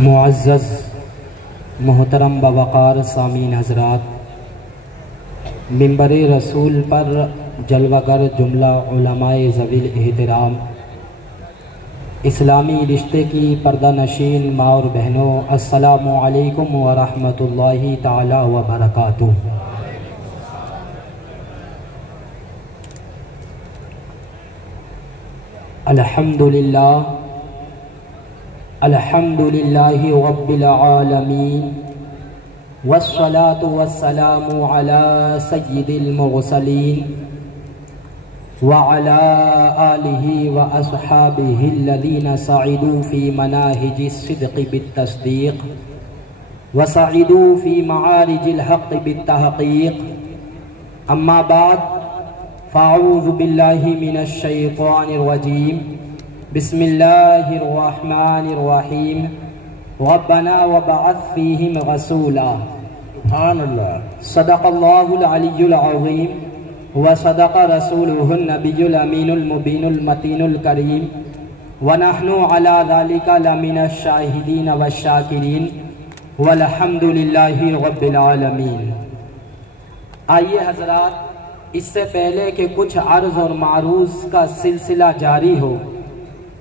معزز محترم بوقار سامعین حضرات، منبر رسول پر جلوہ گر جملہ علماء ذوی الاحترام، اسلامی رشتے کی پردہ نشین ماں اور بہنوں، السلام علیکم ورحمۃ اللہ تعالی وبرکاتہ۔ الحمد للہ رب العالمین، والصلاة والسلام على سید المرسلین وعلى آلہ واصحابہ الذین سعدوا فی مناہج الصدق بالتصدیق وسعدوا فی معارج الحق بالتحقیق، اما بعد فاعوذ باللہ من الشیطان الرجیم، بسم اللہ الرحمن الرحیم، ربنا وبعث فیہم رسولا، سبحان اللہ، صدق اللہ العلی العظیم وصدق رسولہ النبی الامین المبین المتین الکریم، ونحن علی ذلک لمن الشاہدین والشاکرین، والحمد للہ رب العالمین۔ آئیے حضرات، اس سے پہلے کہ کچھ عرض اور معروض کا سلسلہ جاری ہو،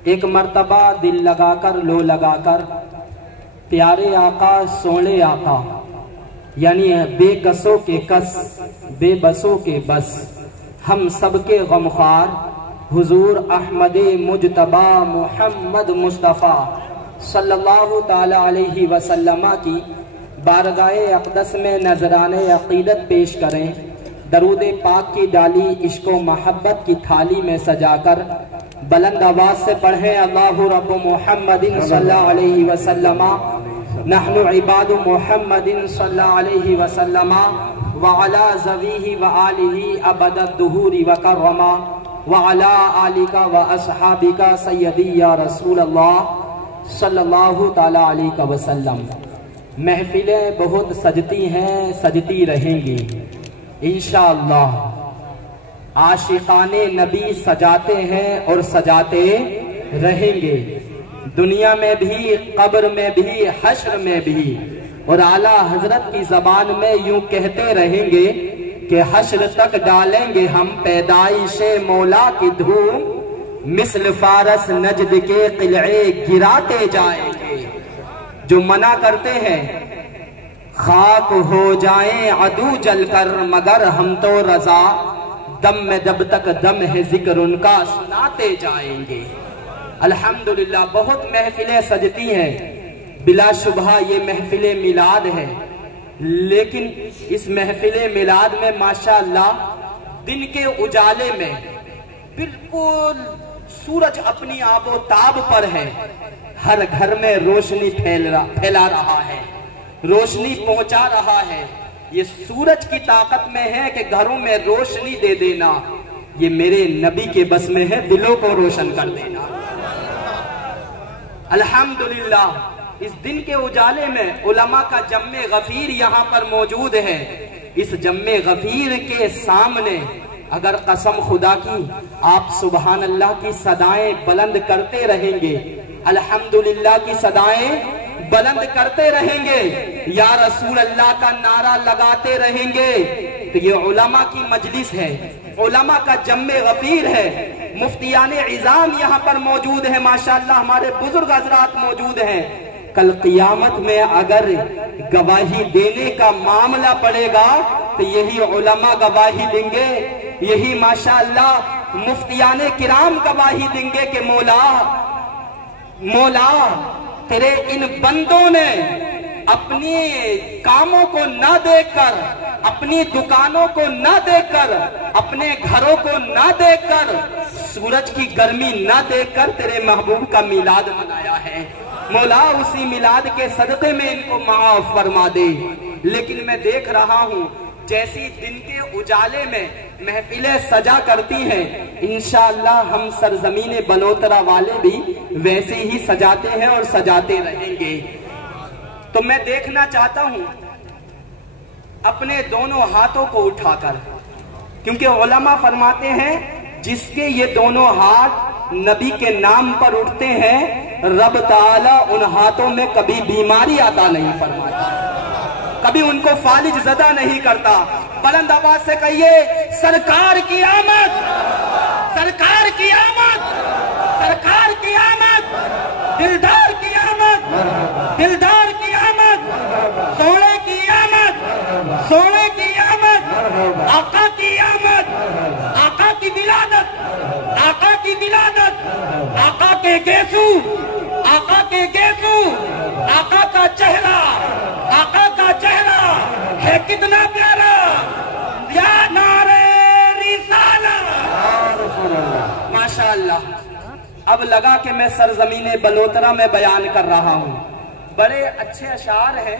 ایک مرتبہ دل لگا کر لو لگا کر پیارے آقا سونے آقا، یعنی بے کسوں کے کس بے بسوں کے بس، ہم سب کے غمخوار حضور احمد مجتبی محمد مصطفیٰ صلی اللہ تعالی علیہ وسلم کی بارگاہ اقدس میں نذران عقیدت پیش کریں، درود پاک کی ڈالی عشق و محبت کی تھالی میں سجا کر بلند آواز سے پڑھیں، اللہ رب محمد صلی اللہ علیہ وسلم، نحن عباد محمد صلی اللہ علیہ وسلم، وعلا ذویہ وآلہ ابد الدہور وکرما، وعلا آلک واصحابک سیدی یا رسول اللہ صلی اللہ تعالی علیہ وسلم۔ محفلیں بہت سجتی ہیں، سجتی رہیں گی انشاءاللہ۔ عاشقان نبی سجاتے ہیں اور سجاتے رہیں گے، دنیا میں بھی، قبر میں بھی، حشر میں بھی، اور اعلیٰ حضرت کی زبان میں یوں کہتے رہیں گے کہ حشر تک ڈالیں گے ہم پیدائش مولا کی دھوم، مثل فارس نجد کے قلعے گراتے جائیں گے۔ جو منع کرتے ہیں خاک ہو جائیں عدو جل کر، مگر ہم تو رضا، دم میں جب تک دم ہے ذکر ان کا سناتے جائیں گے۔ الحمدللہ بہت محفلیں سجتی ہیں، بلا شبہ یہ محفل میلاد ہے، لیکن اس محفل میلاد میں ماشاءاللہ دن کے اجالے میں بالکل سورج اپنی آب و تاب پر ہے، ہر گھر میں روشنی پھیلا رہا ہے، روشنی پہنچا رہا ہے۔ یہ سورج کی طاقت میں ہے کہ گھروں میں روشنی دے دینا، یہ میرے نبی کے بس میں ہے دلوں کو روشن کر دینا۔ الحمدللہ اس دن کے اجالے میں علماء کا جم غفیر یہاں پر موجود ہے۔ اس جم غفیر کے سامنے اگر قسم خدا کی آپ سبحان اللہ کی صدائیں بلند کرتے رہیں گے، الحمدللہ کی صدائیں بلند کرتے رہیں گے، یا رسول اللہ کا نعرہ لگاتے رہیں گے، تو یہ علماء کی مجلس ہے، علماء کا جم غفیر ہے۔ مفتیان عظام یہاں پر موجود ہیں، ماشاءاللہ ہمارے بزرگ حضرات موجود ہیں۔ کل قیامت میں اگر گواہی دینے کا معاملہ پڑے گا تو یہی علماء گواہی دیں گے، یہی ماشاءاللہ مفتیان کرام گواہی دیں گے کہ مولا مولا تیرے ان بندوں نے اپنی کاموں کو نہ دیکھ کر، اپنی دکانوں کو نہ دیکھ کر، اپنے گھروں کو نہ دیکھ کر، سورج کی گرمی نہ دیکھ کر تیرے محبوب کا میلاد منایا ہے۔ مولا اسی میلاد کے صدقے میں ان کو معاف فرما دے۔ لیکن میں دیکھ رہا ہوں جیسی دن کے اجالے میں محفلیں سجا کرتی ہیں، انشاءاللہ ہم سرزمین بلوترا والے بھی ویسے ہی سجاتے ہیں اور سجاتے رہیں گے۔ تو میں دیکھنا چاہتا ہوں اپنے دونوں ہاتھوں کو اٹھا کر، کیونکہ علماء فرماتے ہیں جس کے یہ دونوں ہاتھ نبی کے نام پر اٹھتے ہیں، رب تعالیٰ ان ہاتھوں میں کبھی بیماری عطا نہیں فرماتا، کبھی ان کو فالج زدہ نہیں کرتا۔ بلند آواز سے کہیے سرکار کی آمد، سرکار کی آمد، سرکار کی آمد، دلدار کی آمد، دلدار کی آمد، سونے کی آمد، سونے کی آمد، آقا کی آمد، آقا کی ولادت، آقا کی ولادت، آقا کے گیسو، آقا کے گیسو، آقا کا چہرہ، آقا کا چہرہ ہے کتنا پیارا، یا نعرہ رسالت، ماشاءاللہ۔ اب لگا کہ میں سرزمین بلوترا میں بیان کر رہا ہوں، بڑے اچھے اشعار ہیں،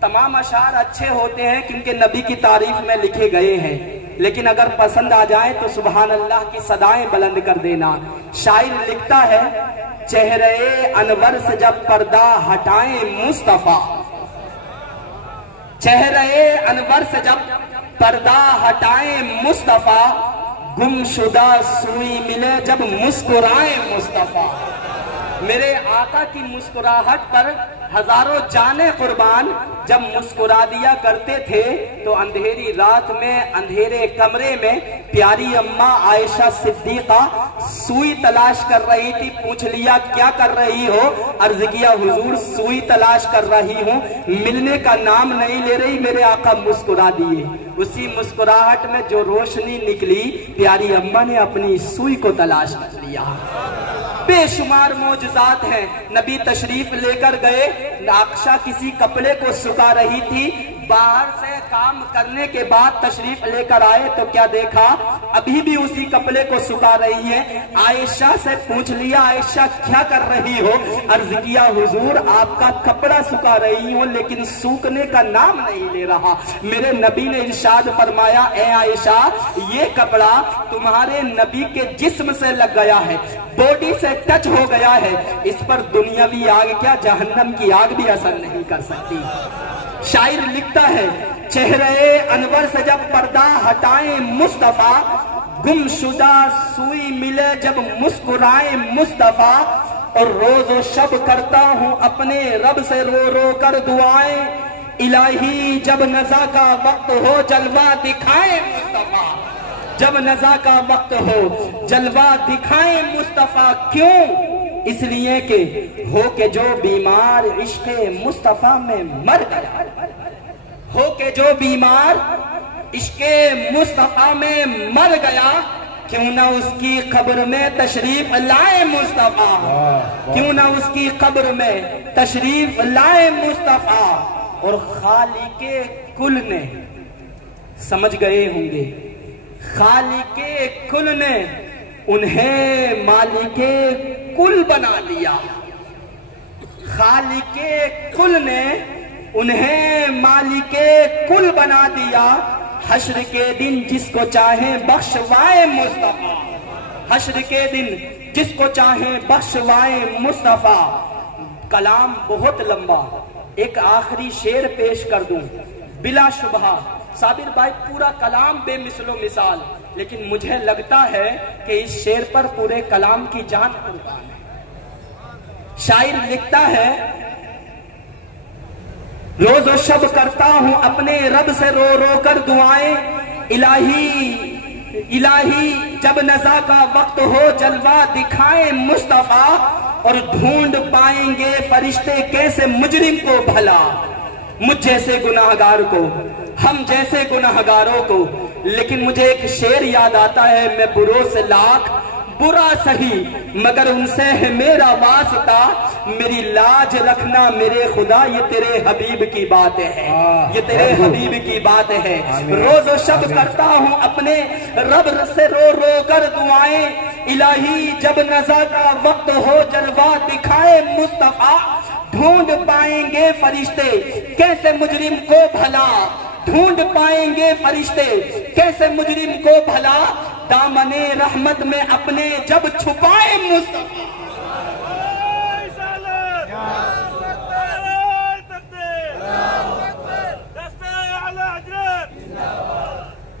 تمام اشعار اچھے ہوتے ہیں کیونکہ نبی کی تعریف میں لکھے گئے ہیں، لیکن اگر پسند آ جائیں تو سبحان اللہ کی صدائیں بلند کر دینا۔ شاعر لکھتا ہے چہرے انور سے جب پردہ ہٹائیں مصطفیٰ، چہرے انور سے جب پردہ ہٹائیں مصطفیٰ، گم شدہ سوئی ملے جب مسکرائیں مصطفیٰ۔ میرے آقا کی مسکراہٹ پر ہزاروں جانیں قربان جب مسکرا دیا کرتے تھے تو اندھیری رات میں اندھیرے کمرے میں پیاری اماں عائشہ صدیقہ سوئی تلاش کر رہی تھی۔ پوچھ لیا کیا کر رہی ہو؟ عرض کیا حضور سوئی تلاش کر رہی ہوں، ملنے کا نام نہیں لے رہی، میرے آقا مسکرا دیے۔ اسی مسکراہٹ میں جو روشنی نکلی پیاری اماں نے اپنی سوئی کو تلاش کر لیا۔ بے شمار معجزات ہیں۔ نبی تشریف لے کر گئے، عائشہ کسی کپڑے کو سکھا رہی تھی، باہر سے کام کرنے کے بعد تشریف لے کر آئے تو کیا دیکھا؟ ابھی بھی اسی کپڑے کو سکھا رہی ہے۔ عائشہ سے پوچھ لیا عائشہ کیا کر رہی ہو؟ عرض کیا حضور آپ کا کپڑا سکھا رہی ہوں لیکن سوکھنے کا نام نہیں لے رہا۔ میرے نبی نے ارشاد فرمایا اے عائشہ یہ کپڑا تمہارے نبی کے جسم سے لگ گیا ہے، باڈی سے ٹچ ہو گیا ہے، اس پر دنیاوی آگ کیا جہنم کی آگ بھی اثر نہیں کر سکتی۔ شاعر لکھتا ہے چہرے انور سے جب پردہ ہٹائیں مصطفیٰ، گم شدہ سوئی ملے جب مسکرائیں مصطفیٰ، اور روز و شب کرتا ہوں اپنے رب سے رو رو کر دعائیں، الہی جب نزا کا وقت ہو جلوہ دکھائیں مصطفیٰ، جب نزا کا وقت ہو جلوہ دکھائیں مصطفیٰ۔ کیوں؟ اس لیے کہ ہو کہ جو بیمار عشق مصطفیٰ میں مر گیا، ہو کہ جو بیمار عشق مصطفیٰ میں مر گیا، کیوں نہ اس کی قبر میں تشریف لائے مصطفیٰ، کیوں نہ اس کی قبر میں تشریف لائے مصطفیٰ۔ اور خالق کل نے سمجھ گئے ہوں گے، خالق کل نے انہیں مالک کل بنا دیا، خالق کل نے انہیں مالک کل بنا دیا۔ حشر کے دن جس کو چاہیں بخشوائے مصطفیٰ، حشر کے دن جس کو چاہیں بخشوائے مصطفیٰ۔ کلام بہت لمبا، ایک آخری شعر پیش کر دوں۔ بلا شبہ صابر بھائی پورا کلام بے مثل و مثال، لیکن مجھے لگتا ہے کہ اس شعر پر پورے کلام کی جان قربان ہے۔ شاعر لکھتا ہے روز و شب کرتا ہوں اپنے رب سے رو رو کر دعائیں، الہی جب نزا کا وقت ہو جلوہ دکھائیں مصطفیٰ، اور ڈھونڈ پائیں گے فرشتے کیسے مجرم کو بھلا، مجھ جیسے گناہگار کو، ہم جیسے گناہگاروں کو۔ لیکن مجھے ایک شعر یاد آتا ہے، میں بروں سے لاکھ برا سہی مگر ان سے ہے میرا واسطہ، میری لاج رکھنا میرے خدا، یہ تیرے حبیب کی بات ہے، یہ تیرے حبیب کی بات ہے۔ روز و شب کرتا ہوں اپنے رب سے رو رو کر دعائیں، الہی جب نزا کا وقت ہو جلوہ دکھائے مصطفیٰ، ڈھونڈ پائیں گے فرشتے کیسے مجرم کو بھلا، ڈھونڈ پائیں گے فرشتے کیسے مجرم کو بھلا، دامن رحمت میں اپنے جب چھپائے مصطفیٰ۔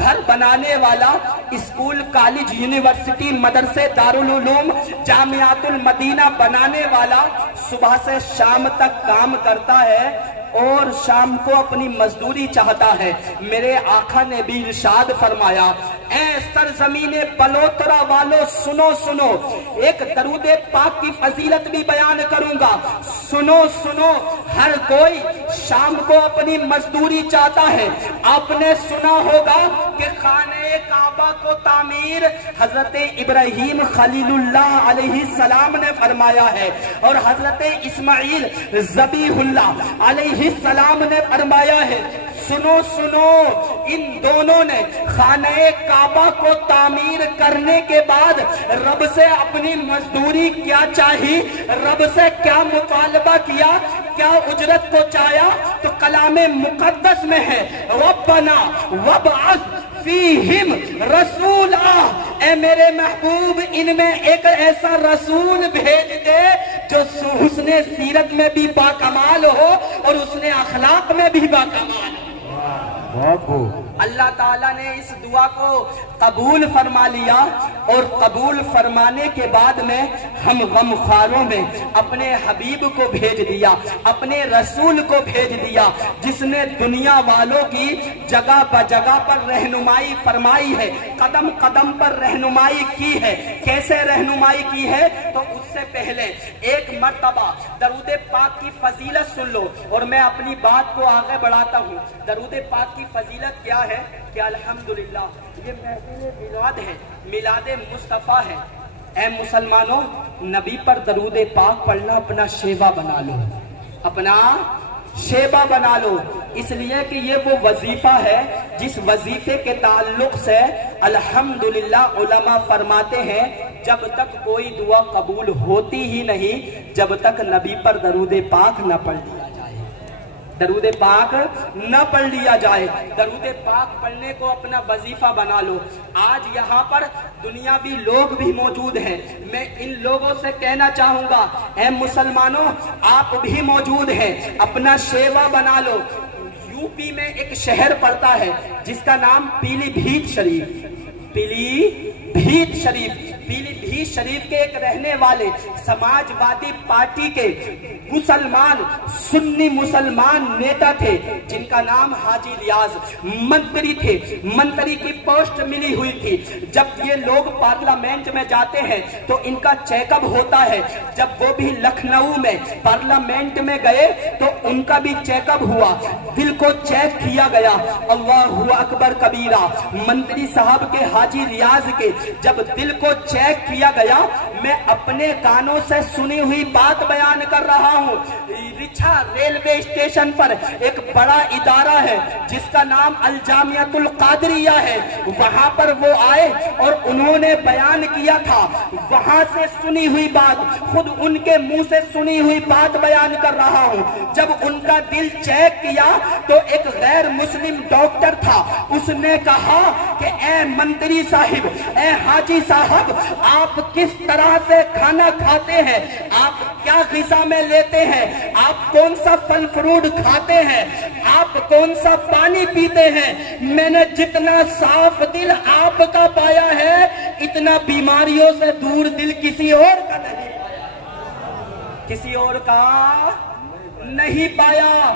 گھر بنانے والا، اسکول کالج یونیورسٹی مدرسے دارالعلوم جامعات المدینہ بنانے والا صبح سے شام تک کام کرتا ہے اور شام کو اپنی مزدوری چاہتا ہے، میرے آقا نے بھی ارشاد فرمایا اے سرزمین بلوترا والو سنو سنو، ایک درود پاک کی فضیلت بھی بیان کروں گا، سنو سنو، ہر کوئی شام کو اپنی مزدوری چاہتا ہے۔ آپ نے سنا ہوگا کہ خانہ کعبہ کو تعمیر حضرت ابراہیم خلیل اللہ علیہ السلام نے فرمایا ہے اور حضرت اسماعیل ذبیح اللہ علیہ السلام نے فرمایا ہے۔ سنو سنو، ان دونوں نے خانہ کعبہ کو تعمیر کرنے کے بعد رب سے اپنی مزدوری کیا چاہی، رب سے کیا مطالبہ کیا، کیا اجرت کو چاہیا؟ تو کلام مقدس میں ہے ربنا وابعث فیہم رسولا، اے میرے محبوب ان میں ایک ایسا رسول بھیج دے جو حسن سیرت میں بھی باکمال ہو اور حسن اخلاق میں بھی باکمال ہو۔ اللہ تعالیٰ نے اس دعا کو قبول فرما لیا اور قبول فرمانے کے بعد میں ہم غمخواروں میں اپنے حبیب کو بھیج دیا، اپنے رسول کو بھیج دیا، جس نے دنیا والوں کی جگہ بجگہ پر رہنمائی فرمائی ہے، قدم قدم پر رہنمائی کی ہے۔ کیسے رہنمائی کی ہے؟ تو اس سے پہلے ایک مرتبہ درود پاک کی فضیلت سن لو اور میں اپنی بات کو آگے بڑھاتا ہوں۔ درود پاک کی فضیلت کیا ہے کہ الحمدللہ یہ محفل میلاد ہے، میلاد مصطفیٰ ہے۔ اے مسلمانوں، نبی پر درود پاک پڑھنا اپنا شیوا بنا لو، اپنا شیوا بنا لو، اس لیے کہ یہ وہ وظیفہ ہے جس وظیفے کے تعلق سے الحمدللہ علماء فرماتے ہیں جب تک کوئی دعا قبول ہوتی ہی نہیں جب تک نبی پر درود پاک نہ پڑھ لیا جائے، درود پاک نہ پڑھ لیا جائے۔ درود پاک پڑھنے کو اپنا وظیفہ بنا لو۔ آج یہاں پر دنیاوی لوگ بھی موجود ہیں، میں ان لوگوں سے کہنا چاہوں گا اے مسلمانوں آپ بھی موجود ہیں، اپنا شیوا بنا لو۔ یو پی میں ایک شہر پڑتا ہے جس کا نام پیلی بھیت شریف، پیلی بھیت شریف، پیلی بھیت شریف کے ایک رہنے والے سماج وادی پارٹی کے مسلمان سنی مسلمان نیتا تھے جن کا نام حاجی ریاض، منتری تھے، منتری کی پوسٹ ملی ہوئی تھی۔ جب یہ لوگ پارلیمنٹ میں جاتے ہیں تو ان کا چیک اپ ہوتا ہے، جب وہ بھی لکھنؤ میں پارلیمنٹ میں گئے تو ان کا بھی چیک اپ ہوا، دل کو چیک کیا گیا۔ اللہ اکبر کبیرہ، منتری صاحب کے حاجی ریاض کے جب دل کو چیک کیا گیا، میں اپنے کانوں سے سنی ہوئی بات بیان کر رہا ہوں۔ رچھا ریلوے اسٹیشن پر ایک بڑا ادارہ ہے جس کا نام الجامعۃ القادریہ ہے، وہاں پر وہ آئے اور انہوں نے بیان کیا تھا، وہاں سے سنی ہوئی بات، خود ان کے منہ سے سنی ہوئی بات بیان کر رہا ہوں۔ جب ان کا دل چیک کیا تو ایک غیر مسلم ڈاکٹر تھا، اس نے کہا کہ اے منتری صاحب، اے حاجی صاحب، آپ کس طرح سے کھانا کھاتے ہیں، آپ کیا غذا میں لیتے ہیں، آپ کون سا پھل فروٹ کھاتے ہیں، آپ کون سا پانی پیتے ہیں؟ میں نے جتنا صاف دل آپ کا پایا ہے اتنا بیماریوں سے دور دل کسی اور کا نہیں پایا، کسی اور کا نہیں پایا۔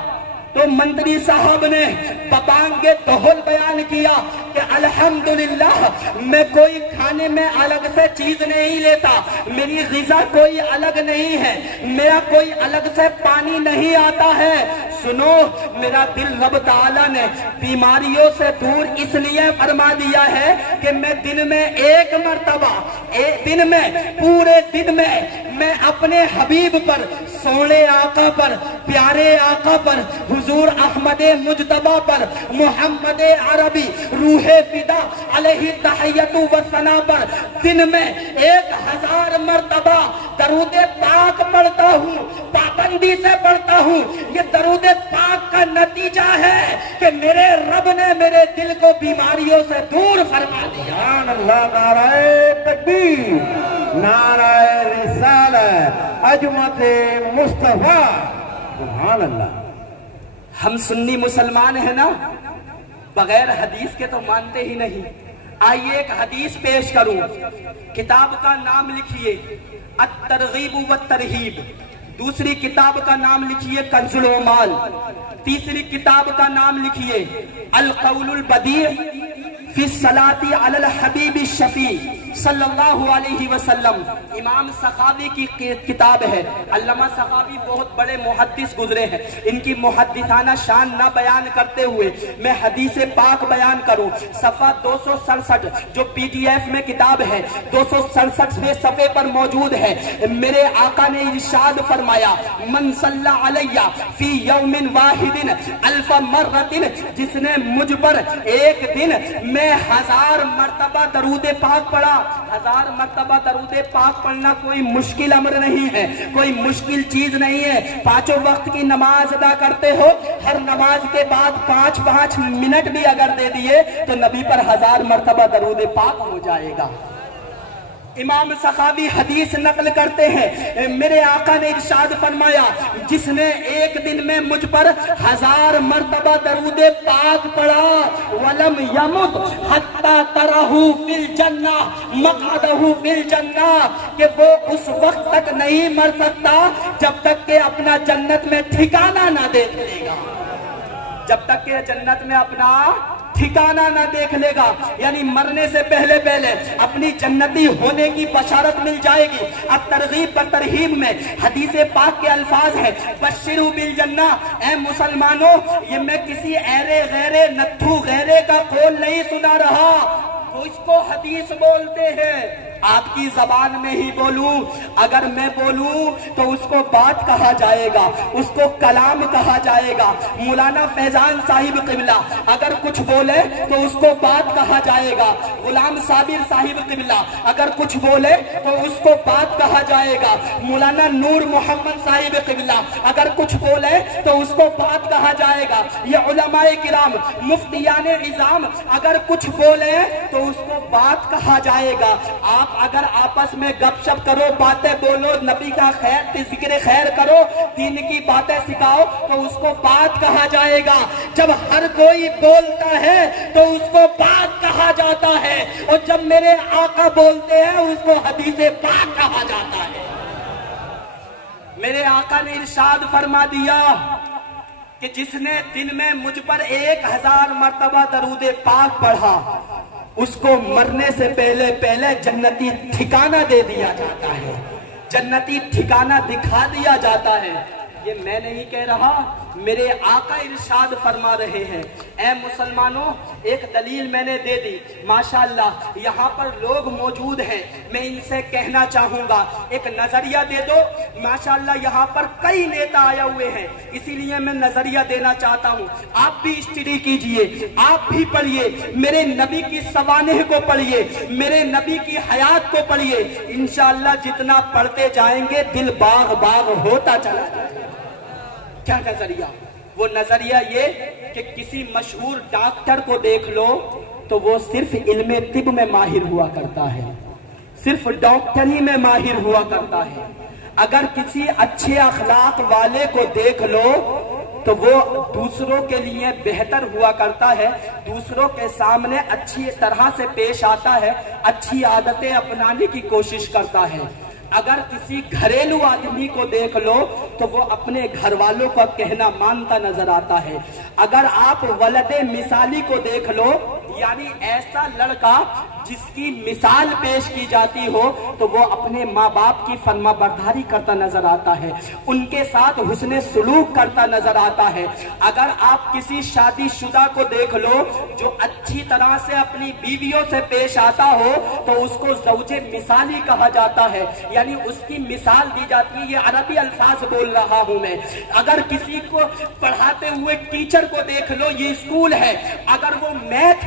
تو منتری صاحب نے پپانگے توہل بیان کیا کہ الحمدللہ میں کوئی کھانے میں الگ سے چیز نہیں لیتا، میری غذا کوئی الگ نہیں ہے، میرا کوئی الگ سے پانی نہیں آتا ہے۔ سنو، میرا دل رب تعالیٰ نے بیماریوں سے دور اس لیے فرما دیا ہے کہ میں دن میں ایک مرتبہ، دن میں پورے دن میں اپنے حبیب پر، سونے آقا پر، پیارے آقا پر، حضور احمد مجتبی پر، محمد عربی روح فدا علیہ تحیت و ثنا پر دن میں 1000 مرتبہ درود پاک پڑھتا ہوں، پابندی سے پڑھتا ہوں۔ یہ درود پاک کا نتیجہ ہے کہ میرے رب نے میرے دل کو بیماریوں سے دور فرما دیا۔ سبحان اللہ، نعرہ تکبیر، نعرہ رسالت، عظمت مصطفیٰ، سبحان اللہ۔ ہم سنی مسلمان ہیں نا، بغیر حدیث کے تو مانتے ہی نہیں. آئیے ایک حدیث پیش کروں. کتاب کا نام لکھیے الترغیب والترہیب. دوسری کتاب کا نام لکھیے کنز العمال. تیسری کتاب کا نام لکھیے القول البدیع فی الصلاۃ علی الحبیب الشفیع صلی اللہ علیہ وسلم. امام سخاوی کی کتاب ہے. علامہ سخاوی بہت بڑے محدث گزرے ہیں. ان کی محدثانہ شان نہ بیان کرتے ہوئے میں حدیث پاک بیان کروں. صفحہ 267 جو پی ڈی ایف میں کتاب ہے 267ویں صفحے پر موجود ہے. میرے آقا نے ارشاد فرمایا من صلی علیہ فی یوم واحد الف مرۃ. جس نے مجھ پر ایک دن میں 1000 مرتبہ درود پاک پڑھا. 1000 مرتبہ درود پاک پڑھنا کوئی مشکل امر نہیں ہے, کوئی مشکل چیز نہیں ہے. 5 وقت کی نماز ادا کرتے ہو, ہر نماز کے بعد 5 منٹ بھی اگر دے دیے تو نبی پر 1000 مرتبہ درود پاک ہو جائے گا. امام سخاوی حدیث نقل کرتے ہیں میرے آقا نے ارشاد فرمایا جس نے ایک دن میں مجھ پر 1000 مرتبہ درود پاک پڑھا ولم یمت حتی ترہ فی الجنہ مقعدہ فی الجنہ, کہ وہ اس وقت تک نہیں مر سکتا جب تک کہ اپنا جنت میں ٹھکانہ نہ دیکھ لے گا. جب تک کہ جنت میں اپنا ٹھکانہ نہ دیکھ لے گا, یعنی مرنے سے پہلے اپنی جنتی ہونے کی بشارت مل جائے گی. اب ترغیب پر ترہیب میں حدیث پاک کے الفاظ ہیں بشروا بالجنہ. اے مسلمانوں, یہ میں کسی ایرے غیرے نتھو غیرے کا قول نہیں سنا رہا, وہ اس کو حدیث بولتے ہیں. آپ کی زبان میں ہی بولوں, اگر میں بولوں تو اس کو بات کہا جائے گا, اس کو کلام کہا جائے گا. مولانا فیضان صاحب قبلہ اگر کچھ بولے تو اس کو بات کہا جائے گا. غلام صابر صاحب قبلہ اگر کچھ بولے تو اس کو بات کہا جائے گا. مولانا نور محمد صاحب قبلہ اگر کچھ بولے تو اس کو بات کہا جائے گا. یہ علماء کرام مفتیان عظام اگر کچھ بولے تو اس کو بات کہا جائے گا. آپ اگر آپس میں گپ شپ کرو, باتیں بولو, نبی کا خیر ذکر خیر کرو, دین کی باتیں سکھاؤ تو اس کو بات کہا جائے گا. جب ہر کوئی بولتا ہے تو اس کو بات کہا جاتا ہے, اور جب میرے آقا بولتے ہیں اس کو حدیث پاک کہا جاتا ہے. میرے آقا نے ارشاد فرما دیا کہ جس نے دن میں مجھ پر 1000 مرتبہ درود پاک پڑھا اس کو مرنے سے پہلے جنتی ٹھکانہ دے دیا جاتا ہے, جنتی ٹھکانہ دکھا دیا جاتا ہے. یہ میں نہیں کہہ رہا, میرے آقا ارشاد فرما رہے ہیں. اے مسلمانوں, ایک دلیل میں نے دے دی. ماشاءاللہ یہاں پر لوگ موجود ہیں, میں ان سے کہنا چاہوں گا ایک نظریہ دے دو. ماشاءاللہ یہاں پر کئی نیتا آئے ہوئے ہیں, اسی لیے میں نظریہ دینا چاہتا ہوں. آپ بھی اسٹڈی کیجئے, آپ بھی پڑھیے, میرے نبی کی سوانح کو پڑھیے, میرے نبی کی حیات کو پڑھیے. انشاءاللہ جتنا پڑھتے جائیں گے دل باغ باغ ہوتا چلا جائے گا. کیا نظریہ؟ وہ نظریہ یہ کہ کسی مشہور ڈاکٹر کو دیکھ لو تو وہ صرف علم طب میں ماہر ہوا کرتا ہے, صرف ڈاکٹری میں ماہر ہوا کرتا ہے. اگر کسی اچھے اخلاق والے کو دیکھ لو تو وہ دوسروں کے لیے بہتر ہوا کرتا ہے, دوسروں کے سامنے اچھی طرح سے پیش آتا ہے, اچھی عادتیں اپنانے کی کوشش کرتا ہے. اگر کسی گھریلو آدمی کو دیکھ لو تو وہ اپنے گھر والوں کا کہنا مانتا نظر آتا ہے. اگر آپ ولد مثالی کو دیکھ لو, یعنی ایسا لڑکا جس کی مثال پیش کی جاتی ہو تو وہ اپنے ماں باپ کی فرما برداری کرتا نظر آتا ہے, ان کے ساتھ حسن سلوک کرتا نظر آتا ہے. اگر آپ کسی شادی شدہ کو دیکھ لو جو اچھی طرح سے اپنی بیویوں سے پیش آتا ہو تو اس کو زوج مثالی کہا جاتا ہے, یعنی اس کی مثال دی جاتی ہے. یہ عربی الفاظ بول رہا ہوں میں. اگر کسی کو پڑھاتے ہوئے ٹیچر کو دیکھ لو, یہ اسکول ہے, اگر وہ میتھ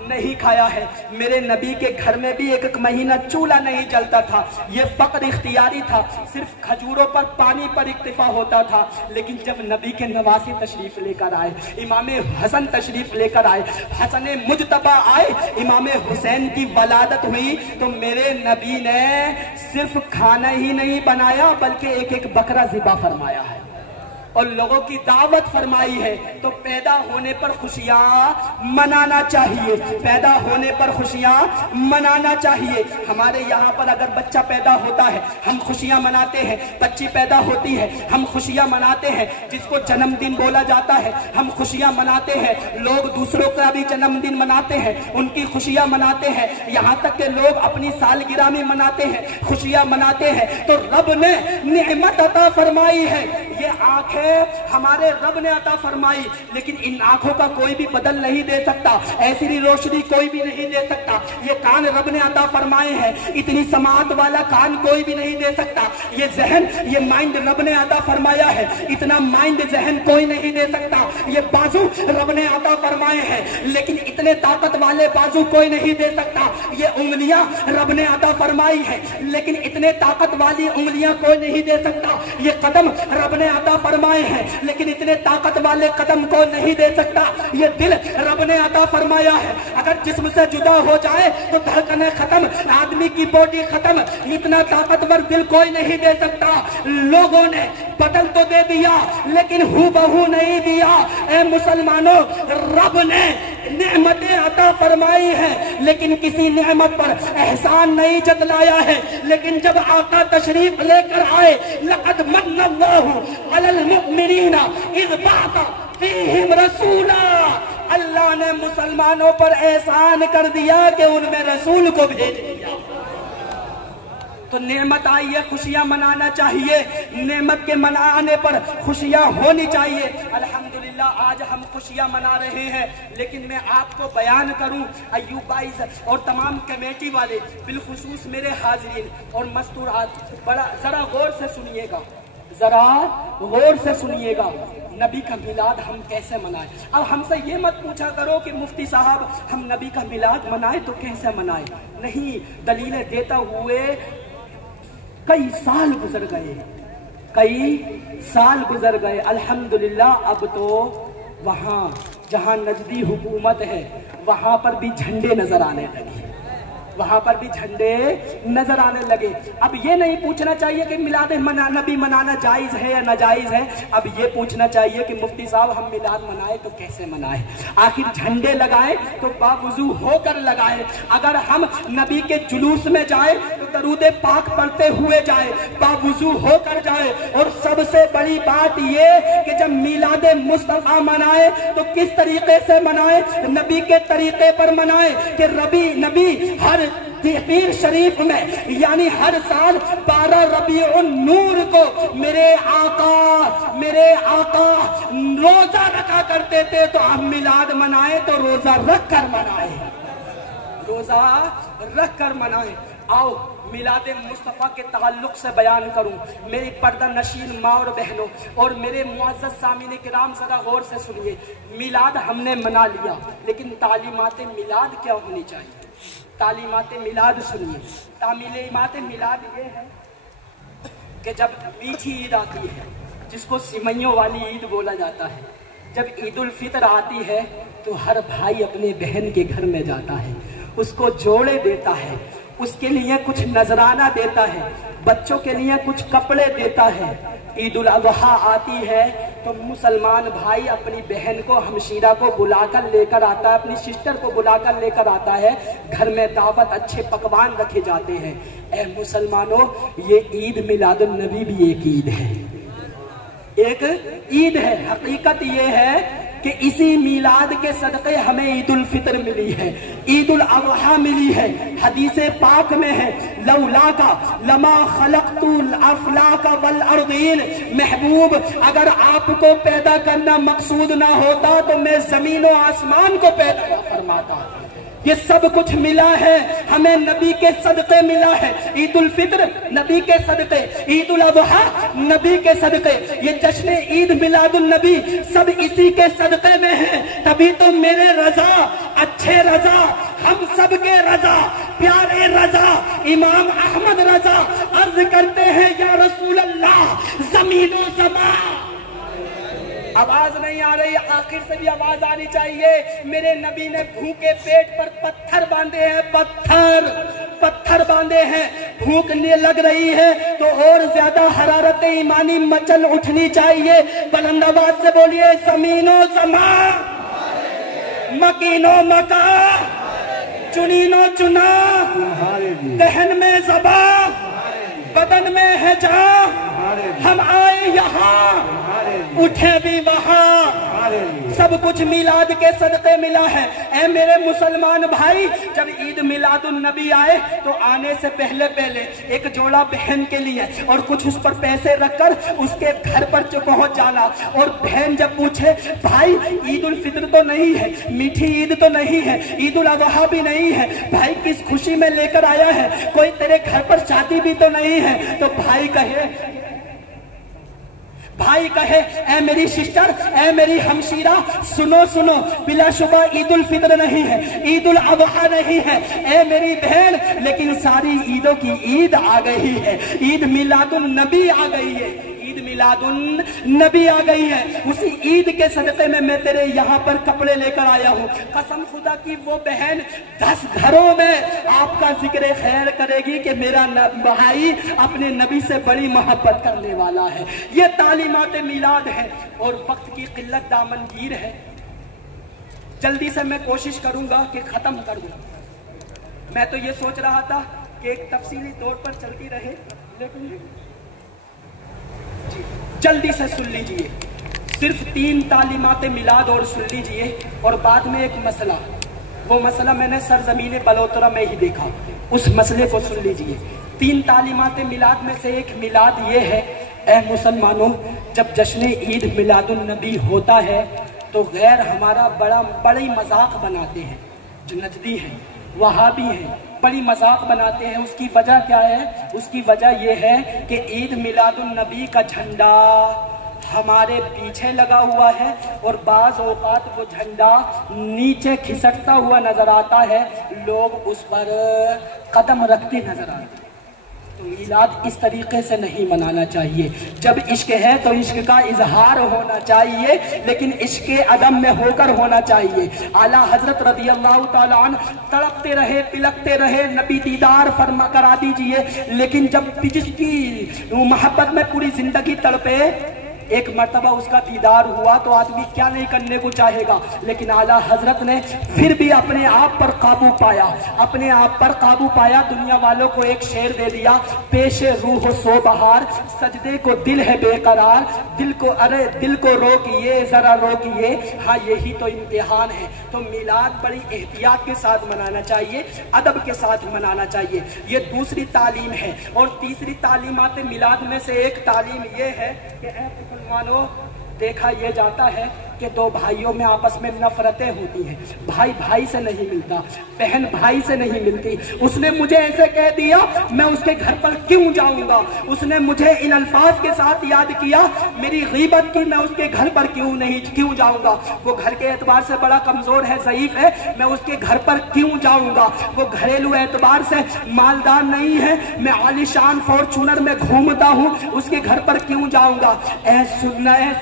نہیں کھایا ہے. میرے نبی کے گھر میں بھی ایک مہینہ چولہا نہیں جلتا تھا. یہ فقر اختیاری تھا, صرف کھجوروں پر پانی پر اکتفا ہوتا تھا. لیکن جب نبی کے نواسی تشریف لے کر آئے, امام حسن تشریف لے کر آئے, حسن مجتبی آئے, امام حسین کی ولادت ہوئی, تو میرے نبی نے صرف کھانا ہی نہیں بنایا بلکہ ایک ایک بکرا ذبح فرمایا ہے اور لوگوں کی دعوت فرمائی ہے. تو پیدا ہونے پر خوشیاں منانا چاہیے, پیدا ہونے پر خوشیاں منانا چاہیے. ہمارے یہاں پر اگر بچہ پیدا ہوتا ہے ہم خوشیاں مناتے ہیں, بچی پیدا ہوتی ہے ہم خوشیاں مناتے ہیں, جس کو جنم دن بولا جاتا ہے ہم خوشیاں مناتے ہیں. لوگ دوسروں کا بھی جنم دن مناتے ہیں, ان کی خوشیاں مناتے ہیں, یہاں تک کہ لوگ اپنی سالگرہ میں مناتے ہیں, خوشیاں مناتے ہیں. تو رب نے نعمت عطا فرمائی ہے, یہ آنکھیں ہمارے رب نے عطا فرمائی, لیکن ان آنکھوں کا کوئی بھی بدل نہیں دے سکتا, ایسی روشنی کوئی بھی نہیں دے سکتا. یہ کان رب نے عطا فرمائے ہیں, اتنی سماعت والا کان کوئی بھی نہیں دے سکتا. یہ ذہن, یہ مائنڈ رب نے عطا فرمایا ہے, اتنا مائنڈ ذہن کوئی نہیں دے سکتا. یہ بازو رب نے عطا فرمائے ہیں, لیکن اتنے طاقت والے بازو کوئی نہیں دے سکتا. یہ انگلیاں رب نے عطا فرمائی ہے, لیکن اتنے طاقت والی انگلیاں کوئی نہیں دے سکتا. یہ قدم رب نے عطا فرمائے ہیں, لیکن اتنے طاقت والے قدم کو نہیں دے سکتا. یہ دل رب نے عطا فرمایا ہے, اگر جسم سے جدا ہو جائے تو دھڑکنیں ختم, آدمی کی باڈی ختم, اتنا طاقتور دل کوئی نہیں دے سکتا. لوگوں نے بدل تو دے دیا لیکن ہو بہو نہیں دیا. اے مسلمانوں, رب نے نعمتیں عطا فرمائی ہیں لیکن کسی نعمت پر احسان نہیں جتلایا ہے. لیکن جب آقا تشریف لے کر آئے, لقد من اللہ علی المؤمنین اذ بعث فیہم رسولا, اللہ نے مسلمانوں پر احسان کر دیا کہ ان میں رسول کو بھیج دیا. تو نعمت آئی ہے, خوشیاں منانا چاہیے, نعمت کے منانے پر خوشیاں ہونی چاہیے. الحمدللہ آج ہم خوشیاں منا رہے ہیں, لیکن میں آپ کو بیان کروں, ایوب بھائی اور تمام کمیٹی والے, بالخصوص میرے حاضرین اور مستورات, بڑا ذرا غور سے سنیے گا, ذرا غور سے سنیے گا. نبی کا میلاد ہم کیسے منائیں؟ اب ہم سے یہ مت پوچھا کرو کہ مفتی صاحب ہم نبی کا میلاد منائیں تو کیسے منائیں. نہیں, دلیلیں دیتا ہوئے کئی سال گزر گئے, کئی سال گزر گئے. الحمدللہ اب تو وہاں جہاں نجدی حکومت ہے وہاں پر بھی جھنڈے نظر آنے لگے, وہاں پر بھی جھنڈے نظر آنے لگے. اب یہ نہیں پوچھنا چاہیے کہ میلاد نبی منانا جائز ہے یا ناجائز ہے, اب یہ پوچھنا چاہیے کہ مفتی صاحب ہم میلاد منائے تو کیسے منائے. آخر جھنڈے لگائے تو باوضو ہو کر لگائے. اگر ہم نبی کے جلوس میں جائے تو درود پاک پڑھتے ہوئے جائے, باوضو ہو کر جائے. اور سب سے بڑی بات یہ کہ جب میلاد مصطفیٰ منائے تو کس طریقے سے منائے, نبی کے طریقے پر منائے کہ نبی ہر پیر شریف میں یعنی ہر سال 12 ربیع النور کو میرے آقا روزہ رکھا کرتے تھے. تو ہم میلاد منائے تو روزہ رکھ کر منائے, روزہ رکھ کر منائے. آؤ میلاد مصطفیٰ کے تعلق سے بیان کروں. میری پردہ نشین ماں اور بہنوں اور میرے معزز سامعین کرام, ذرا غور سے سنیے. میلاد ہم نے منا لیا, لیکن تعلیمات میلاد کیا ہونی چاہیے؟ تعلیمات میلاد سنیے. تعلیمات میلاد یہ ہے کہ جب میٹھی عید آتی ہے جس کو سیوئیوں والی عید بولا جاتا ہے, جب عید الفطر آتی ہے تو ہر بھائی اپنے بہن کے گھر میں جاتا ہے, اس کو جوڑے دیتا ہے, اس کے لیے کچھ نذرانہ دیتا ہے, بچوں کے لیے کچھ کپڑے دیتا ہے. عید الاضحیٰ آتی ہے تو مسلمان بھائی اپنی بہن کو, ہمشیرہ کو بلا کر لے کر آتا ہے, اپنی سسٹر کو بلا کر لے کر آتا ہے. گھر میں دعوت, اچھے پکوان رکھے جاتے ہیں. اے مسلمانوں, یہ عید میلاد النبی بھی ایک عید ہے, ایک عید ہے. حقیقت یہ ہے کہ اسی میلاد کے صدقے ہمیں عید الفطر ملی ہے, عید الاضحیٰ ملی ہے. حدیث پاک میں ہے, لولاک لما خلقت الافلاک والارضین, محبوب اگر آپ کو پیدا کرنا مقصود نہ ہوتا تو میں زمین و آسمان کو پیدا نہ فرماتا. یہ سب کچھ ملا ہے ہمیں نبی کے صدقے ملا ہے. عید الفطر نبی کے صدقے، عید الاضحیٰ نبی کے صدقے، یہ جشن عید میلاد النبی سب اسی کے صدقے میں ہیں. تبھی تو میرے رضا، اچھے رضا، ہم سب کے رضا، پیارے رضا امام احمد رضا عرض کرتے ہیں یا رسول اللہ زمین و زمان. آواز نہیں آ رہی، آخر سے بھی آواز آنی چاہیے. میرے نبی نے بھوکے پیٹ پر پتھر باندھے ہیں، پتھر باندھے ہیں. بھوک لگ رہی ہے تو اور زیادہ حرارت ایمانی مچل اٹھنی چاہیے. بلند آواز سے بولیے زمین و زمان، مکین و مکان، چنین و چنا، دہن میں زبان، بدن میں ہے جان. ہم آئے یہاں اٹھے بھی وہاں، سب کچھ میلاد کے صدقے ملا ہے. اے میرے مسلمان بھائی، جب عید میلاد النبی آئے تو آنے سے پہلے ایک جوڑا بہن کے لیے اور کچھ اس پر پیسے رکھ کر اس کے گھر پر پہنچ جانا. اور بہن جب پوچھے بھائی عید الفطر تو نہیں ہے، میٹھی عید تو نہیں ہے، عید الاضحیٰ بھی نہیں ہے، بھائی کس خوشی میں لے کر آیا ہے، کوئی تیرے گھر پر شادی بھی تو نہیں ہے، تو بھائی کہے اے میری سسٹر، اے میری ہمشیرہ، سنو، بلا شبہ عید الفطر نہیں ہے، عید الاضحیٰ نہیں ہے اے میری بہن، لیکن ساری عیدوں کی عید آ گئی ہے، عید میلاد النبی آ گئی ہے، عید میلاد النبی آ گئی ہے. اسی عید کے صدقے میں تیرے یہاں پر کپڑے لے کر آیا ہوں. قسم خدا کی وہ بہن 10 گھروں میں آپ کا ذکر خیر کرے گی کہ میرا بھائی اپنے نبی سے بڑی محبت کرنے والا ہے. یہ تعلیمات میلاد ہے اور وقت کی قلت دامنگیر ہے. جلدی سے میں کوشش کروں گا کہ ختم کر دوں. میں تو یہ سوچ رہا تھا کہ ایک تفصیلی طور پر چلتی رہے، لیکن جلدی سے سن لیجئے. صرف 3 تعلیمات میلاد اور سن لیجئے، اور بعد میں ایک مسئلہ، وہ مسئلہ میں نے سرزمین بلوترا میں ہی دیکھا، اس مسئلے کو سن لیجئے. 3 تعلیمات میلاد میں سے ایک میلاد یہ ہے، اے مسلمانوں، جب جشن عید میلاد النبی ہوتا ہے تو غیر ہمارا بڑی مذاق بناتے ہیں. جو نجدی ہیں، وہابی ہیں، بڑی مذاق بناتے ہیں. اس کی وجہ کیا ہے؟ اس کی وجہ یہ ہے کہ عید میلاد النبی کا جھنڈا ہمارے پیچھے لگا ہوا ہے اور بعض اوقات وہ جھنڈا نیچے کھسکتا ہوا نظر آتا ہے، لوگ اس پر قدم رکھتے نظر آتے ہیں. تو میلاد اس طریقے سے نہیں منانا چاہیے. جب عشق ہے تو عشق کا اظہار ہونا چاہیے، لیکن عشق عدم میں ہو کر ہونا چاہیے. اعلیٰ حضرت رضی اللہ تعالیٰ عنہ تڑپتے رہے، پلکتے رہے، نبی دیدار فرما کرا دیجئے، لیکن جب جس کی محبت میں پوری زندگی تڑپے، ایک مرتبہ اس کا دیدار ہوا تو آدمی کیا نہیں کرنے کو چاہے گا. لیکن اعلیٰ حضرت نے پھر بھی اپنے آپ پر قابو پایا، دنیا والوں کو ایک شعر دے دیا، پیش روح و سو بہار، سجدے کو دل ہے بے قرار، دل کو روکیے ذرا روکیے، ہاں یہی تو امتحان ہے. تو میلاد بڑی احتیاط کے ساتھ منانا چاہیے، ادب کے ساتھ منانا چاہیے. یہ دوسری تعلیم ہے. اور تیسری تعلیمات میلاد میں سے ایک تعلیم یہ ہے کہ اے مسلمانوں، دیکھا یہ جاتا ہے کہ 2 بھائیوں میں آپس میں نفرتیں ہوتی ہیں. بھائی بھائی سے نہیں ملتا، بہن بھائی سے نہیں ملتی. اس نے مجھے ایسے کہہ دیا، میں اس کے گھر پر کیوں جاؤں گا؟ اس نے مجھے ان الفاظ کے ساتھ یاد کیا، میری غیبت کی، میں اس کے گھر پر کیوں جاؤں گا؟ وہ گھر کے اعتبار سے بڑا کمزور ہے، ضعیف ہے، میں اس کے گھر پر کیوں جاؤں گا؟ وہ گھریلو اعتبار سے مالدار نہیں ہے، میں عالی شان فارچونر میں گھومتا ہوں، اس کے گھر پر کیوں جاؤں گا؟ اے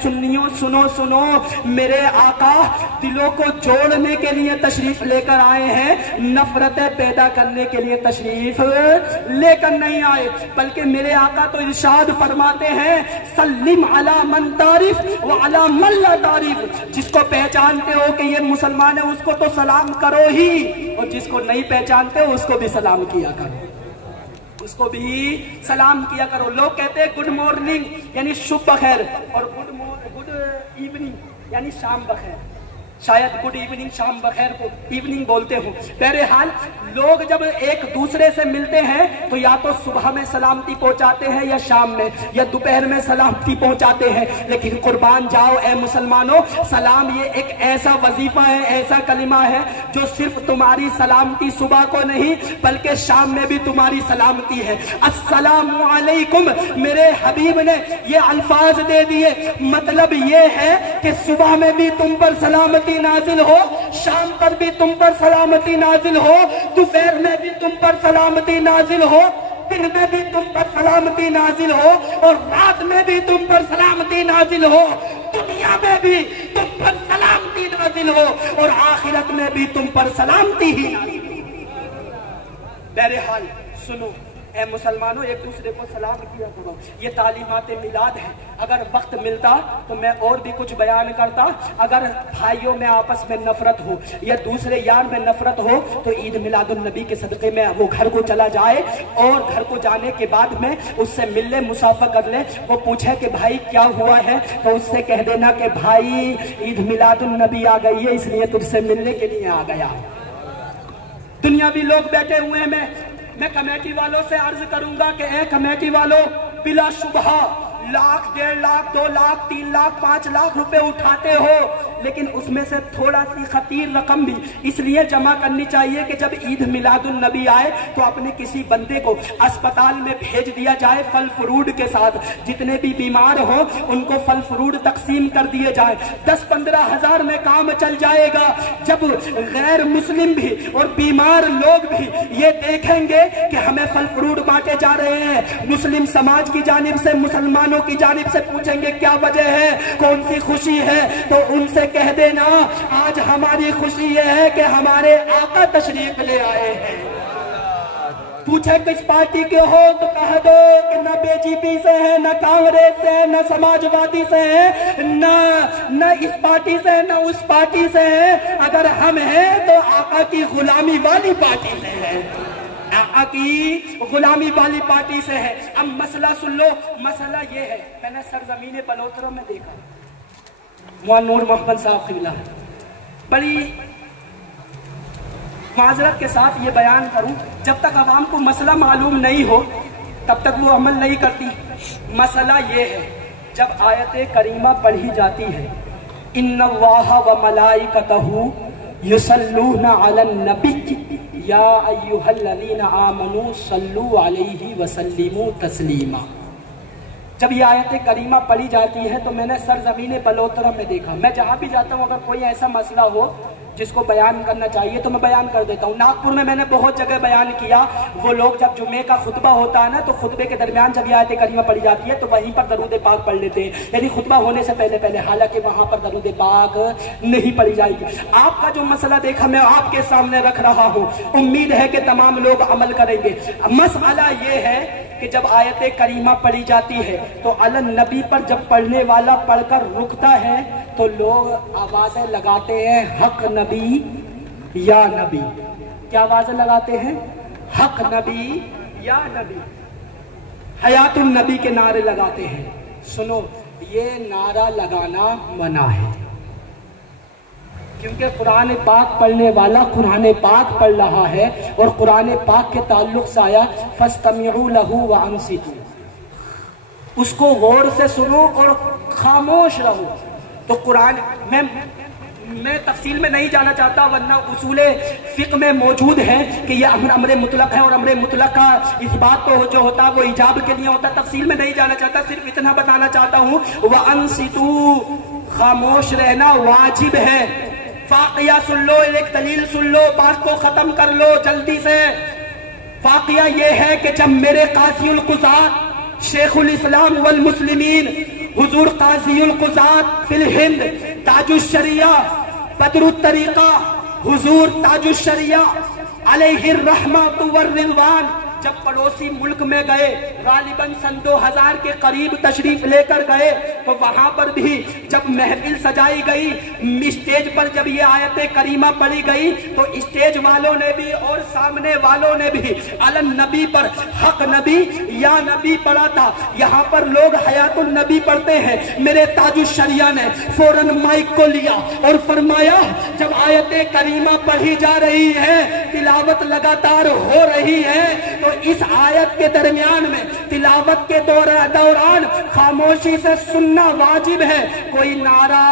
سنیوں، سنو، میرے آقا دلوں کو جوڑنے کے لیے تشریف لے کر آئے ہیں، نفرتیں پیدا کرنے کے لیے تشریف لے کر نہیں آئے. بلکہ میرے آقا تو ارشاد فرماتے ہیں، سلم علی من تعرف وعلی من لا تعرف. جس کو پہچانتے ہو کہ یہ مسلمان ہے اس کو تو سلام کرو ہی، اور جس کو نہیں پہچانتے ہو اس کو بھی سلام کیا کرو، اس کو بھی سلام کیا کرو. لوگ کہتے ہیں گڈ مارننگ یعنی صبح بخیر، اور گڈ ایوننگ یعنی شام بخیر. شاید گڈ ایوننگ شام بخیر کو ایوننگ بولتے ہوں. بہرحال لوگ جب ایک دوسرے سے ملتے ہیں تو یا تو صبح میں سلامتی پہنچاتے ہیں یا شام میں یا دوپہر میں سلامتی پہنچاتے ہیں. لیکن قربان جاؤ اے مسلمانوں، سلام یہ ایک ایسا وظیفہ ہے، ایسا کلمہ ہے جو صرف تمہاری سلامتی صبح کو نہیں بلکہ شام میں بھی تمہاری سلامتی ہے. السلام علیکم میرے حبیب نے یہ الفاظ دے دیے، مطلب یہ ہے کہ صبح میں بھی تم پر سلامتی نازل ہو، شام پر بھی تم پر سلامتی نازل ہو، دوپہر میں بھی تم پر سلامتی نازل ہو، دن میں بھی تم پر سلامتی نازل ہو، اور رات میں بھی تم پر سلامتی نازل ہو، دنیا میں بھی تم پر سلامتی نازل ہو، اور آخرت میں بھی تم پر سلامتی ہی نازل ہو. بہرحال سنو اے مسلمانوں، ایک دوسرے کو سلام کیا کرو. یہ تعلیمات میلاد ہے. اگر وقت ملتا تو میں اور بھی کچھ بیان کرتا. اگر بھائیوں میں آپس میں نفرت ہو یا دوسرے یار میں نفرت ہو تو عید میلاد النبی کے صدقے میں وہ گھر کو چلا جائے، اور گھر کو جانے کے بعد میں اس سے مل لے، مصافحہ کر لے. وہ پوچھے کہ بھائی کیا ہوا ہے تو اس سے کہہ دینا کہ بھائی عید میلاد النبی آ گئی ہے، اس لیے تجھ سے ملنے کے لیے آ گیا. دنیاوی لوگ بیٹھے ہوئے ہیں، میں کمیٹی والوں سے عرض کروں گا کہ اے کمیٹی والوں، بلا شبہ لاکھ، 1.5 لاکھ، 2 لاکھ، 3 لاکھ، 5 لاکھ روپے اٹھاتے ہو، لیکن اس میں سے تھوڑا سی خطیر رقم بھی اس لیے جمع کرنی چاہیے کہ جب عید میلاد النبی آئے تو اپنے کسی بندے کو اسپتال میں بھیج دیا جائے پھل فروٹ کے ساتھ. جتنے بھی بیمار ہوں ان کو پھل فروٹ تقسیم کر دیے جائیں. 10-15 ہزار میں کام چل جائے گا. جب غیر مسلم بھی اور بیمار لوگ بھی یہ دیکھیں گے کہ ہمیں پھل فروٹ بانٹے جا رہے ہیں، مسلم سماج کی جانب سے، مسلمانوں کی جانب سے پوچھیں گے کیا وجہ ہے، کون سی خوشی ہے، تو ان سے کہہ دینا آج ہماری خوشی یہ ہے کہ ہمارے آقا تشریف لے آئے ہیں. پوچھے کس پارٹی کے ہو تو کہہ دو کہ نہ بی جے پی سے ہے، نہ کانگریس سے ہے، نہ سماجوادی سے ہے، نہ اس پارٹی سے، نہ اس پارٹی سے ہے. اگر ہم ہیں تو آقا کی غلامی والی پارٹی سے ہے، آقا کی غلامی والی پارٹی سے ہے. اب مسئلہ سن لو. مسئلہ یہ ہے، میں نے سرزمین بلوترا میں دیکھا، مولانا نور محمد صاحب قبلہ، بڑی معذرت کے ساتھ یہ بیان کروں، جب تک عوام کو مسئلہ معلوم نہیں ہو تب تک وہ عمل نہیں کرتی. مسئلہ یہ ہے، جب آیت کریمہ پڑھی جاتی ہے ان اللہ و ملائکتہ یصلون علی النبی یا ایھا الذین آمنوا صلوا علیہ وسلموا تسلیما، جب یہ آیت کریمہ پڑھی جاتی ہے تو میں نے سرزمین بلوترا میں دیکھا. میں جہاں بھی جاتا ہوں اگر کوئی ایسا مسئلہ ہو جس کو بیان کرنا چاہیے تو میں بیان کر دیتا ہوں. ناگپور میں نے بہت جگہ بیان کیا. وہ لوگ جب جمعے کا خطبہ ہوتا ہے نا تو خطبے کے درمیان جب یہ آیت کریمہ پڑھی جاتی ہے تو وہیں پر درود پاک پڑھ لیتے ہیں، یعنی خطبہ ہونے سے پہلے، حالانکہ وہاں پر درود پاک نہیں پڑھی جائے گی. آپ کا جو مسئلہ دیکھا میں آپ کے سامنے رکھ رہا ہوں، امید ہے کہ تمام لوگ عمل کریں گے. مسئلہ یہ ہے کہ جب آیت کریمہ پڑھی جاتی ہے تو علی النبی پر جب پڑھنے والا پڑھ کر رکتا ہے تو لوگ آوازیں لگاتے ہیں حق نبی یا نبی. کیا آوازیں لگاتے ہیں؟ حق نبی یا نبی، حیات النبی کے نعرے لگاتے ہیں. سنو، یہ نعرہ لگانا منع ہے، کیونکہ قرآن پاک پڑھنے والا قرآن پاک پڑھ رہا ہے، اور قرآن پاک کے تعلق سے آیا فَاسْتَمِعُوا لَهُ وَأَنصِتُوا، اس کو غور سے سنو اور خاموش رہو. تو قرآن میں تفصیل میں نہیں جانا چاہتا، ورنہ اصول فقہ میں موجود ہے کہ یہ امر مطلق ہے، اور امر مطلق کا اس بات کو جو ہوتا ہے وہ ایجاب کے لیے ہوتا ہے. تفصیل میں نہیں جانا چاہتا، صرف اتنا بتانا چاہتا ہوں وَأَنصِتُوا، خاموش رہنا واجب ہے. واقعہ سن لو، ایک دلیل سن لو، بات کو ختم کر لو جلدی سے. واقعہ یہ ہے کہ جب میرے قاضی القضات شیخ الاسلام والمسلمین حضور قاضی القضات فی الہند تاج الشریعہ بدر الطریقہ حضور تاج الشریعہ علیہ الرحمۃ والرضوان جب پڑوسی ملک میں گئے، غالباً سن 2000 کے قریب تشریف لے کر گئے، تو وہاں پر بھی جب محفل سجائی گئی، اسٹیج پر جب یہ آیت کریمہ پڑھی گئی تو اسٹیج والوں نے بھی اور سامنے والوں نے بھی علی نبی پر حق نبی یا نبی پڑھا تھا۔ یہاں پر لوگ حیات النبی پڑھتے ہیں، میرے تاج الشریعہ نے فوراً مائک کو لیا اور فرمایا جب آیت کریمہ پڑھی جا رہی ہے، تلاوت لگاتار ہو رہی ہے، تو اس آیت کے درمیان میں تلاوت کے دوران خاموشی سے سننا واجب ہے، کوئی نعرہ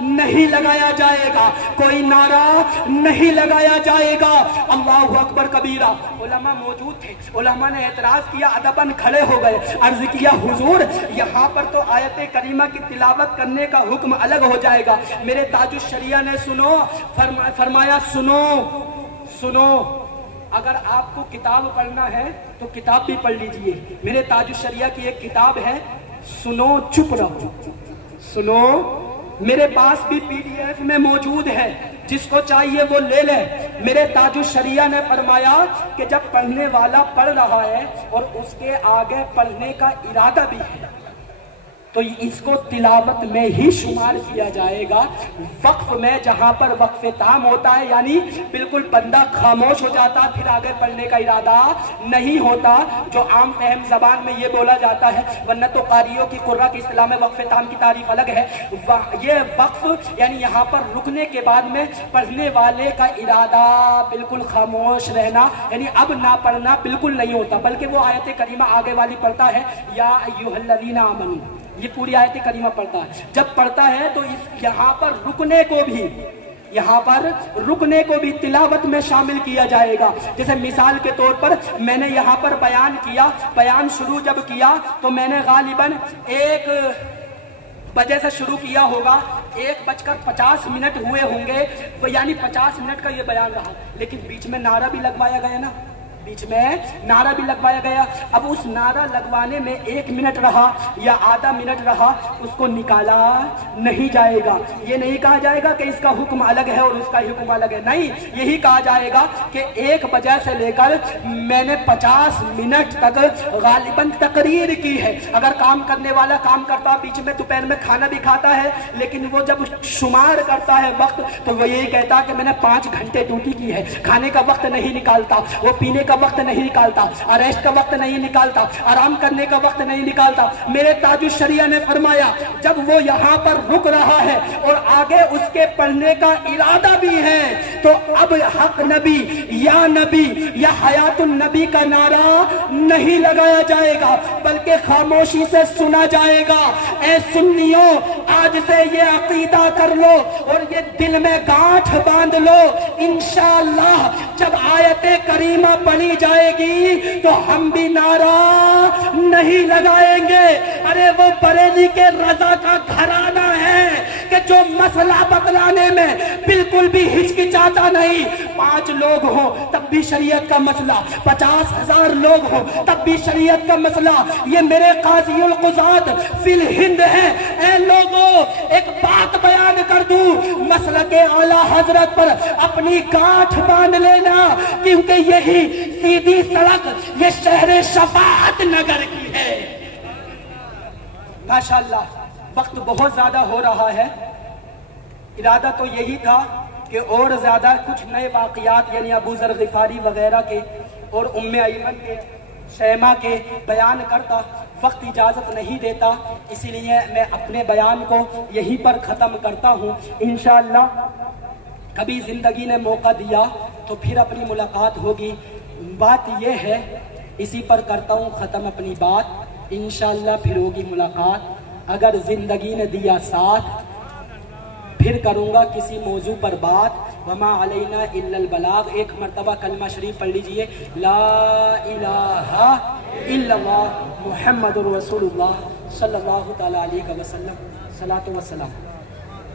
نہیں لگایا جائے گا، کوئی نعرہ نہیں لگایا جائے گا۔ اللہ اکبر کبیرہ۔ علماء موجود تھے، علماء نے اعتراض کیا، ادباً کھڑے ہو گئے، عرض کیا حضور یہاں پر تو آیت کریمہ کی تلاوت کرنے کا حکم الگ ہو جائے گا۔ میرے تاج الشریعہ نے فرمایا سنو، اگر آپ کو کتاب پڑھنا ہے تو کتاب بھی پڑھ لیجئے۔ میرے تاج الشریعہ کی ایک کتاب ہے سنو چپ رہو، سنو، میرے پاس بھی PDF میں موجود ہے، جس کو چاہیے وہ لے لے۔ میرے تاج الشریعہ نے فرمایا کہ جب پڑھنے والا پڑھ رہا ہے اور اس کے آگے پڑھنے کا ارادہ بھی ہے تو اس کو تلاوت میں ہی شمار کیا جائے گا۔ وقف میں جہاں پر وقف تام ہوتا ہے، یعنی بالکل بندہ خاموش ہو جاتا، پھر آگے پڑھنے کا ارادہ نہیں ہوتا، جو عام فہم زبان میں یہ بولا جاتا ہے، ورنہ تو قاریوں کی قرہ کی اصطلاح میں وقف تام کی تعریف الگ ہے۔ یہ وقف یعنی یہاں پر رکنے کے بعد میں پڑھنے والے کا ارادہ بالکل خاموش رہنا، یعنی اب نہ پڑھنا بالکل نہیں ہوتا، بلکہ وہ آیت کریمہ آگے والی پڑھتا ہے، یا ایھا الذین آمنوا، یہ پوری آیت کریمہ پڑھتا ہے۔ جب پڑھتا ہے تو یہاں پر رکنے کو بھی تلاوت میں شامل کیا جائے گا۔ جیسے مثال کے طور پر میں نے یہاں پر بیان شروع جب کیا تو میں نے غالباً 1 بجے سے شروع کیا ہوگا، 1:50 ہوئے ہوں گے، یعنی 50 منٹ کا یہ بیان رہا، لیکن بیچ میں نعرہ بھی لگوایا گیا نا، اب اس نعرہ لگوانے میں 1 منٹ رہا یا آدھا منٹ رہا، اس کو نکالا نہیں جائے گا۔ یہ نہیں کہا جائے گا کہ اس کا حکم الگ ہے اور اس کا حکم الگ ہے، نہیں، یہی کہا جائے گا کہ 1 بجے سے لے کر میں نے 50 منٹ تک غالباً تقریر کی ہے۔ اگر کام کرنے والا کام کرتا، بیچ میں دوپہر میں کھانا بھی کھاتا ہے، لیکن وہ جب شمار کرتا ہے وقت تو وہ یہی کہتا کہ میں نے 5 گھنٹے ڈیوٹی کی ہے، کھانے کا وقت نہیں نکالتا، وہ پینے کا وقت نہیں نکالتا، ریسٹ کا وقت نہیں نکالتا، آرام کرنے کا وقت نہیں نکالتا۔ میرے تاج الشریعہ نے فرمایا جب وہ یہاں پر رک رہا ہے اور آگے اس کے پڑھنے کا ارادہ بھی ہے تو اب حق نبی یا حیات النبی کا نعرہ نہیں لگایا جائے گا، بلکہ خاموشی سے سنا جائے گا۔ اے سنیوں، آج سے یہ عقیدہ کر لو اور یہ دل میں گانٹھ باندھ لو، انشاءاللہ جب آیت کریمہ پڑھی جائے گی تو ہم بھی نعرہ نہیں لگائیں گے۔ ارے وہ بریلی کے رضا کا گھرانہ ہے کہ جو مسئلہ بتلانے میں بالکل بھی ہچکچاتا نہیں، 5 لوگ ہوں تب بھی شریعت کا مسئلہ، 50,000 لوگ ہوں تب بھی شریعت کا مسئلہ، یہ میرے قاضی القضات فی الہند ہے۔ اے لوگوں، ایک بات بیان کر دوں، مسلک اعلیٰ حضرت پر اپنی گانٹھ باندھ لینا، کیونکہ یہی سیدھی سڑک یہ شہر شفاعت نگر کی ہے۔ ماشاءاللہ وقت بہت زیادہ ہو رہا ہے، ارادہ تو یہی تھا کہ اور زیادہ کچھ نئے واقعات یعنی ابو ذر غفاری وغیرہ کے اور ایمن کے، شیمہ کے بیان کرتا، وقت اجازت نہیں دیتا، اسی لیے میں اپنے بیان کو یہیں پر ختم کرتا ہوں۔ انشاءاللہ کبھی زندگی نے موقع دیا تو پھر اپنی ملاقات ہوگی۔ بات یہ ہے، اسی پر کرتا ہوں ختم اپنی بات، انشاءاللہ پھر ہوگی ملاقات۔ اگر زندگی نے دیا ساتھ پھر کروں گا کسی موضوع پر بات۔ وما علینا الا البلاغ۔ ایک مرتبہ کلمہ شریف پڑھ لیجئے، لا الہ الا اللہ محمد رسول اللہ صلی اللہ تعالی علیہ وسلم، صلاۃ و سلام۔